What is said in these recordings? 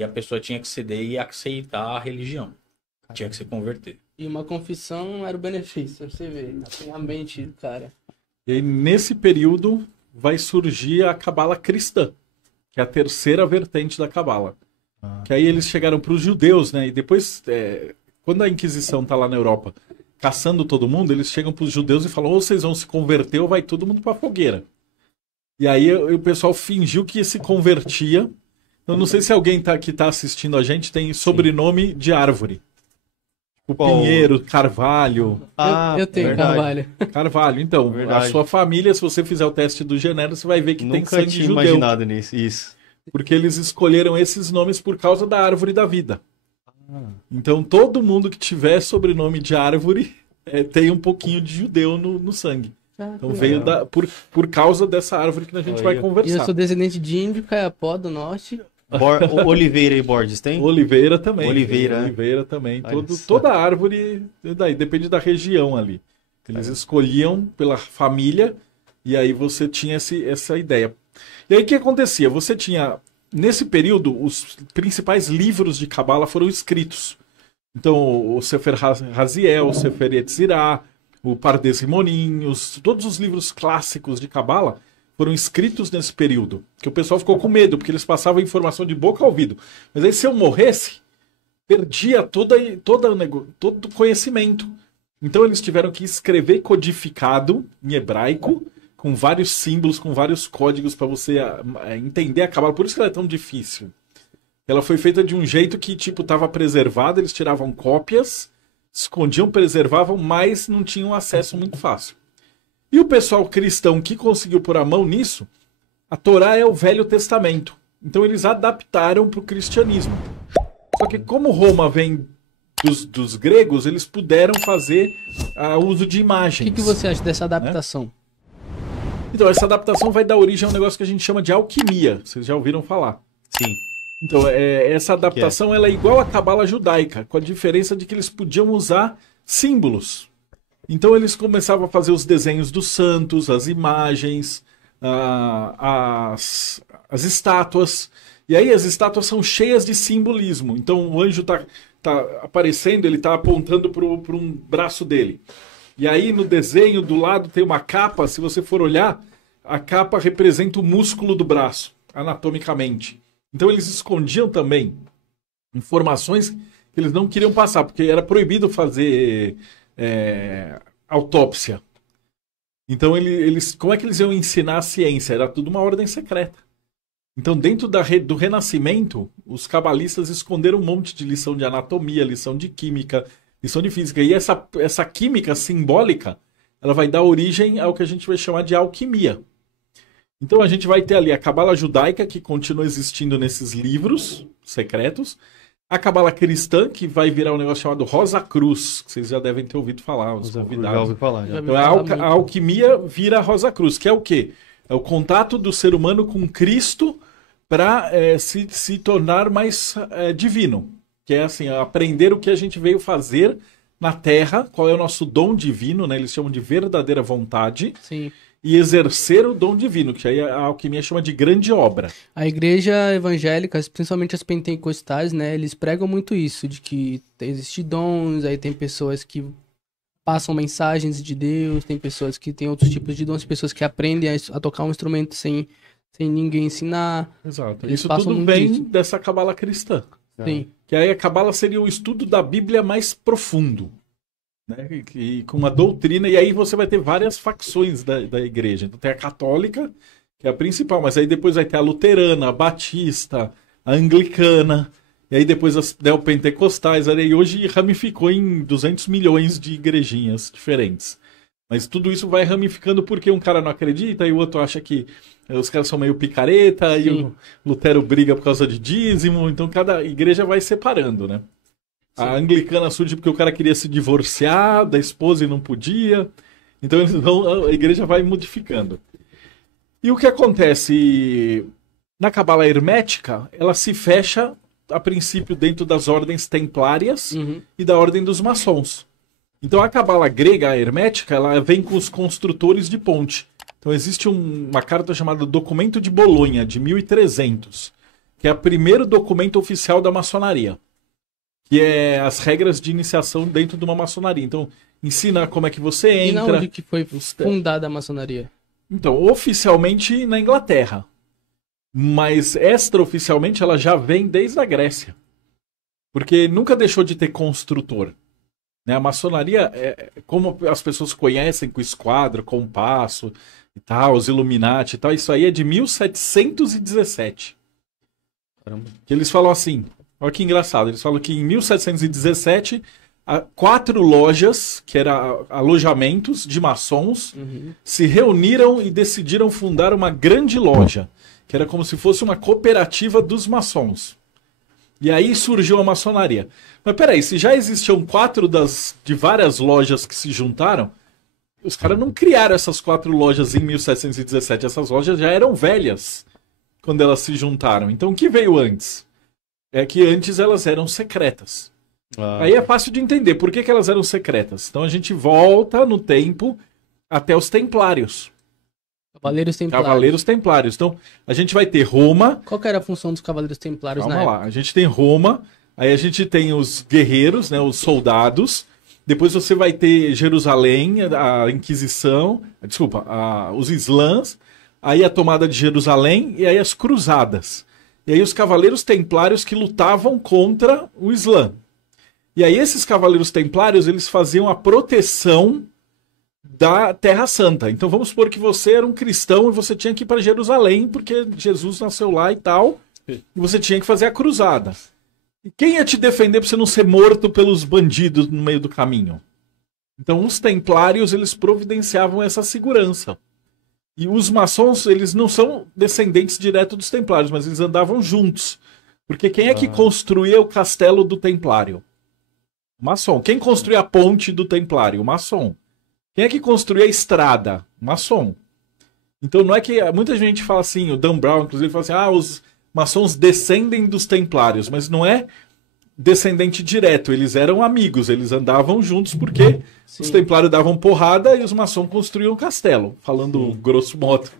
E a pessoa tinha que ceder e aceitar a religião. Tinha que se converter. E uma confissão era o benefício, você vê. Assim, a mente do cara. E aí, nesse período, vai surgir a Cabala cristã, que é a terceira vertente da Cabala. Que aí eles chegaram para os judeus, né? E depois, quando a Inquisição tá lá na Europa caçando todo mundo, eles chegam para os judeus e falam: ou vocês vão se converter ou vai todo mundo para a fogueira. E aí o pessoal fingiu que se convertia. Eu não sei se alguém que tá assistindo a gente tem sobrenome de árvore. O Pinheiro, Carvalho. Eu tenho verdade. Carvalho. Carvalho, então, Verdade. a sua família, se você fizer o teste do Genero, você vai ver que tem Nunca sangue tinha judeu. imaginado nisso. Isso. Porque eles escolheram esses nomes por causa da árvore da vida. Então, todo mundo que tiver sobrenome de árvore tem um pouquinho de judeu no sangue. Então, veio por causa dessa árvore que a gente vai E eu conversar. sou descendente de índio, Caiapó do Norte. Oliveira e Borges tem? Oliveira também. Oliveira, né? Oliveira também. Olha só. Toda árvore, daí depende da região ali. Eles escolhiam pela família e aí você tinha essa ideia. E aí o que acontecia? Você tinha, nesse período, os principais livros de Cabala foram escritos. Então, o Sefer Raziel, o Sefer Yetzirah, o Pardes Rimonim, todos os livros clássicos de Cabala foram escritos nesse período. Que o pessoal ficou com medo, porque eles passavam informação de boca a ouvido. Mas aí, se eu morresse, perdia todo o conhecimento. Então, eles tiveram que escrever codificado em hebraico, com vários símbolos, com vários códigos para você entender a Cabala. Por isso que ela é tão difícil. Ela foi feita de um jeito que, tipo, estava preservada, eles tiravam cópias, escondiam, preservavam, mas não tinham acesso muito fácil. E o pessoal cristão que conseguiu pôr a mão nisso, a Torá é o Velho Testamento. Então eles adaptaram para o cristianismo. Só que como Roma vem dos gregos, eles puderam fazer uso de O imagens. que você acha dessa adaptação? Então, essa adaptação vai dar origem a um negócio que a gente chama de alquimia. Vocês já ouviram falar? Sim. Então, essa adaptação ela é igual à Cabala judaica, com a diferença de que eles podiam usar símbolos. Então, eles começavam a fazer os desenhos dos santos, as imagens, as estátuas. E aí, as estátuas são cheias de simbolismo. Então, o anjo tá aparecendo, ele está apontando para um braço dele. E aí, no desenho, do lado, tem uma capa. Se você for olhar, a capa representa o músculo do braço, anatomicamente. Então eles escondiam também informações que eles não queriam passar, porque era proibido fazer autópsia. Então como é que eles iam ensinar a ciência? Era tudo uma ordem secreta. Então dentro do Renascimento, os cabalistas esconderam um monte de lição de anatomia, lição de química, lição de física. E essa química simbólica, ela vai dar origem ao que a gente vai chamar de alquimia. Então a gente vai ter ali a Cabala judaica, que continua existindo nesses livros secretos. A Cabala cristã, que vai virar um negócio chamado Rosa Cruz, que vocês já devem ter ouvido falar, os Já convidados. ouvi falar. Já. Então a alquimia vira a Rosa Cruz, que é o quê? É o contato do ser humano com Cristo para se tornar mais divino. Que é assim, aprender o que a gente veio fazer na Terra, qual é o nosso dom divino, né? Eles chamam de verdadeira vontade. Sim. E exercer o dom divino, que aí a alquimia chama de grande obra. A igreja evangélica, principalmente as pentecostais, né, eles pregam muito isso, de que existem dons, aí tem pessoas que passam mensagens de Deus, tem pessoas que têm outros tipos de dons, pessoas que aprendem a tocar um instrumento sem ninguém ensinar. Exato. Eles Isso passam tudo muito vem isso. dessa Cabala cristã. Sim. Que aí a Cabala seria o estudo da Bíblia mais profundo. Né? E com uma doutrina, e aí você vai ter várias facções da igreja. Então tem a católica, que é a principal, mas aí depois vai ter a luterana, a batista, a anglicana, e aí depois as neopentecostais, e hoje ramificou em 200 milhões de igrejinhas diferentes. Mas tudo isso vai ramificando porque um cara não acredita e o outro acha que os caras são meio picareta, Sim. e o Lutero briga por causa de dízimo, então cada igreja vai separando, né? A anglicana surge porque o cara queria se divorciar da esposa e não podia. Então a igreja vai modificando. E o que acontece na Cabala hermética, ela se fecha a princípio dentro das ordens templárias e da ordem dos maçons. Então a Cabala grega, a hermética, ela vem com os construtores de ponte. Então existe uma carta chamada Documento de Bolonha, de 1300. que é o primeiro documento oficial da maçonaria, que é as regras de iniciação dentro de uma maçonaria. Então, ensina como é que você E na entra. onde que foi fundada a maçonaria? Então, oficialmente na Inglaterra, mas extraoficialmente ela já vem desde a Grécia, porque nunca deixou de ter construtor. Né? A maçonaria, como as pessoas conhecem com esquadro, compasso e tal, os Illuminati e tal, isso aí é de 1717. Caramba. Que eles falam assim, olha que engraçado, eles falam que em 1717, 4 lojas, que eram alojamentos de maçons, se reuniram e decidiram fundar uma grande loja, que era como se fosse uma cooperativa dos maçons. E aí surgiu a maçonaria. Mas peraí, se já existiam 4 de várias lojas que se juntaram, os caras não criaram essas 4 lojas em 1717. Essas lojas já eram velhas quando elas se juntaram. Então o que veio antes? É que antes elas eram secretas. Aí é fácil de entender por que elas eram secretas. Então a gente volta no tempo até os Templários. Cavaleiros Templários. Cavaleiros Templários. Então a gente vai ter Roma. Qual que era a função dos Cavaleiros Templários Calma na lá. época? A gente tem Roma. Aí a gente tem os guerreiros, né, os soldados. Depois você vai ter Jerusalém, a Inquisição. Desculpa, os Islãs. Aí a tomada de Jerusalém e aí as Cruzadas. E aí os Cavaleiros Templários que lutavam contra o Islã. E aí esses Cavaleiros Templários, eles faziam a proteção da Terra Santa. Então vamos supor que você era um cristão e você tinha que ir para Jerusalém, porque Jesus nasceu lá e tal, e você tinha que fazer a cruzada. E quem ia te defender para você não ser morto pelos bandidos no meio do caminho? Então os Templários, eles providenciavam essa segurança. E os maçons, eles não são descendentes direto dos Templários, mas eles andavam juntos. Porque quem é que construía o castelo do Templário? O maçom. Quem construía a ponte do Templário? O maçom. Quem é que construía a estrada? O maçom. Então não é que... Muita gente fala assim, o Dan Brown, inclusive, fala assim, os maçons descendem dos Templários, mas não é descendente direto, eles eram amigos, eles andavam juntos porque os Templários davam porrada e os maçons construíam um castelo, falando grosso modo.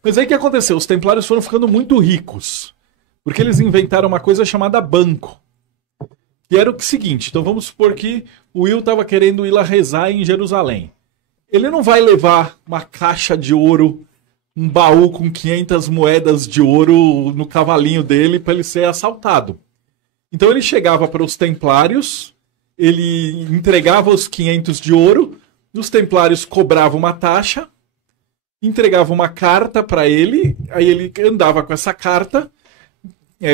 Mas aí o que aconteceu? Os Templários foram ficando muito ricos, porque eles inventaram uma coisa chamada banco. E era o seguinte, então vamos supor que o Will estava querendo ir lá rezar em Jerusalém. Ele não vai levar uma caixa de ouro, um baú com 500 moedas de ouro no cavalinho dele para ele ser assaltado. Então ele chegava para os Templários, ele entregava os 500 de ouro, os Templários cobravam uma taxa, entregavam uma carta para ele, aí ele andava com essa carta,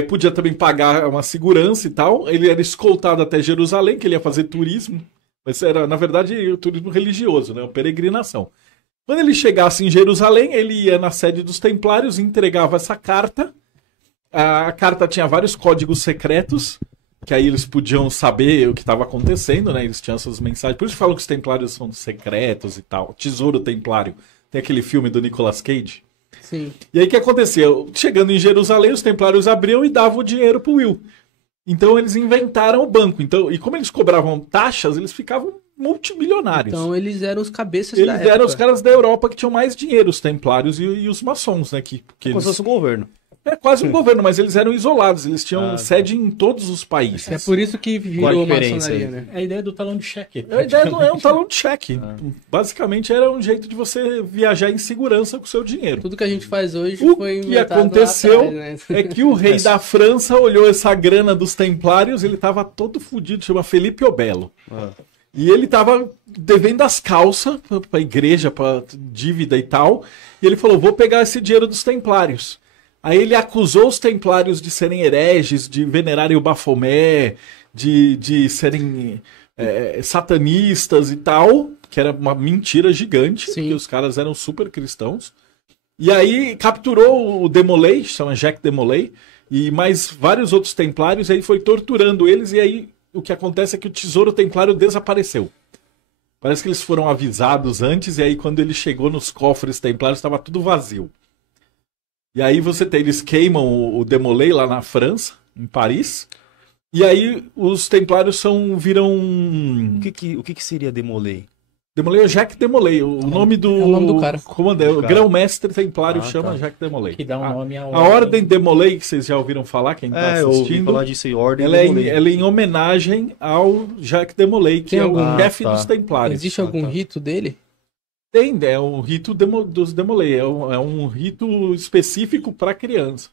podia também pagar uma segurança e tal, ele era escoltado até Jerusalém, que ele ia fazer turismo, mas era, na verdade, o turismo religioso, né, uma peregrinação. Quando ele chegasse em Jerusalém, ele ia na sede dos Templários, entregava essa carta. A carta tinha vários códigos secretos, que aí eles podiam saber o que estava acontecendo, né? Eles tinham essas mensagens. Por isso que falam que os Templários são secretos e tal. Tesouro Templário. Tem aquele filme do Nicolas Cage. Sim. E aí o que aconteceu? Chegando em Jerusalém, os Templários abriam e davam o dinheiro pro Will. Então eles inventaram o banco. Então, e como eles cobravam taxas, eles ficavam multimilionários. Então eles eram os cabeças Eles da época. eram os caras da Europa que tinham mais dinheiro, os Templários e os maçons, né? Que Como eles... se fosse o governo. É quase um governo, mas eles eram isolados, eles tinham sede em todos os países. É por isso que Qual a virou diferença maçonaria, aí? né? É a ideia do talão de cheque. A ideia não é um talão de cheque. Basicamente era um jeito de você viajar em segurança com o seu dinheiro. Tudo que a gente faz hoje O foi que inventado aconteceu lá atrás, né? é que o rei da França olhou essa grana dos Templários, ele tava todo fudido, chama Felipe o Belo. E ele tava devendo as calças pra igreja, pra dívida e tal. E ele falou, vou pegar esse dinheiro dos Templários. Aí ele acusou os Templários de serem hereges, de venerarem o Bafomé, de serem satanistas e tal, que era uma mentira gigante, Sim. porque os caras eram super cristãos. E aí capturou o Demolay, chama Jacques Demolay, e mais vários outros Templários, e aí foi torturando eles, e aí o que acontece é que o Tesouro Templário desapareceu. Parece que eles foram avisados antes, e aí quando ele chegou nos cofres Templários estava tudo vazio. E aí eles queimam o Demolay lá na França, em Paris. E aí os Templários viram... O que seria Demolay? Demolay é o Jacques Demolay, o nome do... É o nome do cara. Comandante, o cara. grão-mestre templário chama tá. Jacques Demolay. Que dá um nome A Ordem Demolay, que vocês já ouviram falar, quem tá Eu ouvi assistindo, falar disso aí, Ordem ela é, Demolay. ela é em homenagem ao Jacques Demolay, que Tem é algum- o chefe tá. dos templários. Existe algum rito dele? Tem, é um rito dos Demolay, é um rito específico para criança.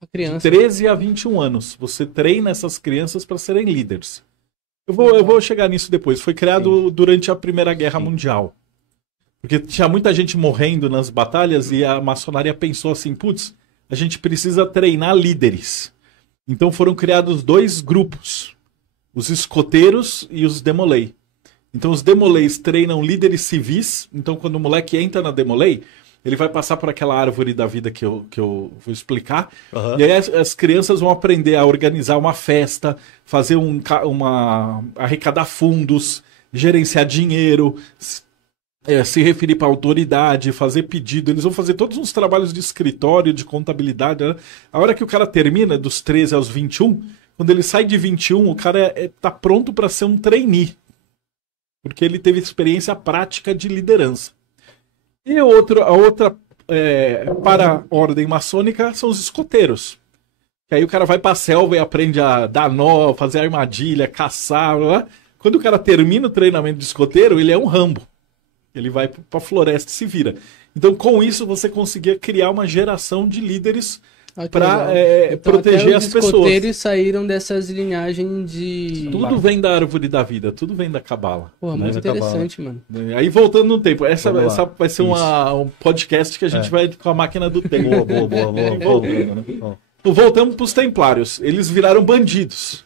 A De criança. 13 a 21 anos. Você treina essas crianças para serem líderes. Eu vou chegar nisso depois. Foi criado durante a Primeira Guerra Mundial. Porque tinha muita gente morrendo nas batalhas e a maçonaria pensou assim, putz, a gente precisa treinar líderes. Então foram criados 2 grupos, os escoteiros e os Demolay. Então os Demolays treinam líderes civis, então quando o moleque entra na Demolay, ele vai passar por aquela árvore da vida que eu vou explicar, Aham. e aí as crianças vão aprender a organizar uma festa, fazer arrecadar fundos, gerenciar dinheiro, se referir para a autoridade, fazer pedido. Eles vão fazer todos uns trabalhos de escritório, de contabilidade. Né? A hora que o cara termina, dos 13 aos 21, quando ele sai de 21, o cara tá pronto para ser um trainee. Porque ele teve experiência prática de liderança. E a outra para a ordem maçônica são os escoteiros. Que aí o cara vai para a selva e aprende a dar nó, fazer armadilha, caçar. Blá, blá. Quando o cara termina o treinamento de escoteiro, ele é um Rambo. Ele vai para a floresta e se vira. Então, com isso, você conseguia criar uma geração de líderes Ah, que para legal. Então, proteger até as os pessoas. escoteiros saíram dessas linhagens de... Tudo vem da árvore da vida, tudo vem da cabala. Pô, né? muito interessante, mano. Aí, voltando no tempo, essa Vamos lá. vai ser um podcast que a gente vai com a máquina do tempo. Boa. Voltando, né? Ó. Voltamos para os templários. Eles viraram bandidos.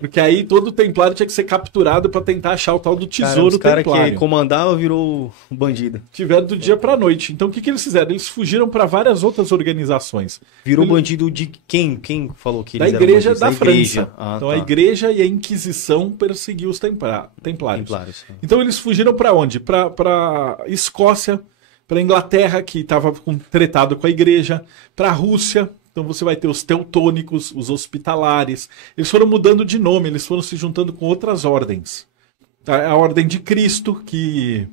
Porque aí todo templário tinha que ser capturado para tentar achar o tal do tesouro Os caras templário. que comandava virou bandido. Tiveram do dia para noite. Então o que eles fizeram? Eles fugiram para várias outras organizações. Virou bandido de quem? Quem falou que Da eles eram igreja bandidos? da França. Igreja. Então tá. a igreja e a Inquisição perseguiu os templários. Templários. Então eles fugiram para onde? Para Escócia, para Inglaterra, que estava tretado com a igreja, para a Rússia. Então você vai ter os teutônicos, os hospitalares. Eles foram mudando de nome, eles foram se juntando com outras ordens. A Ordem de Cristo, que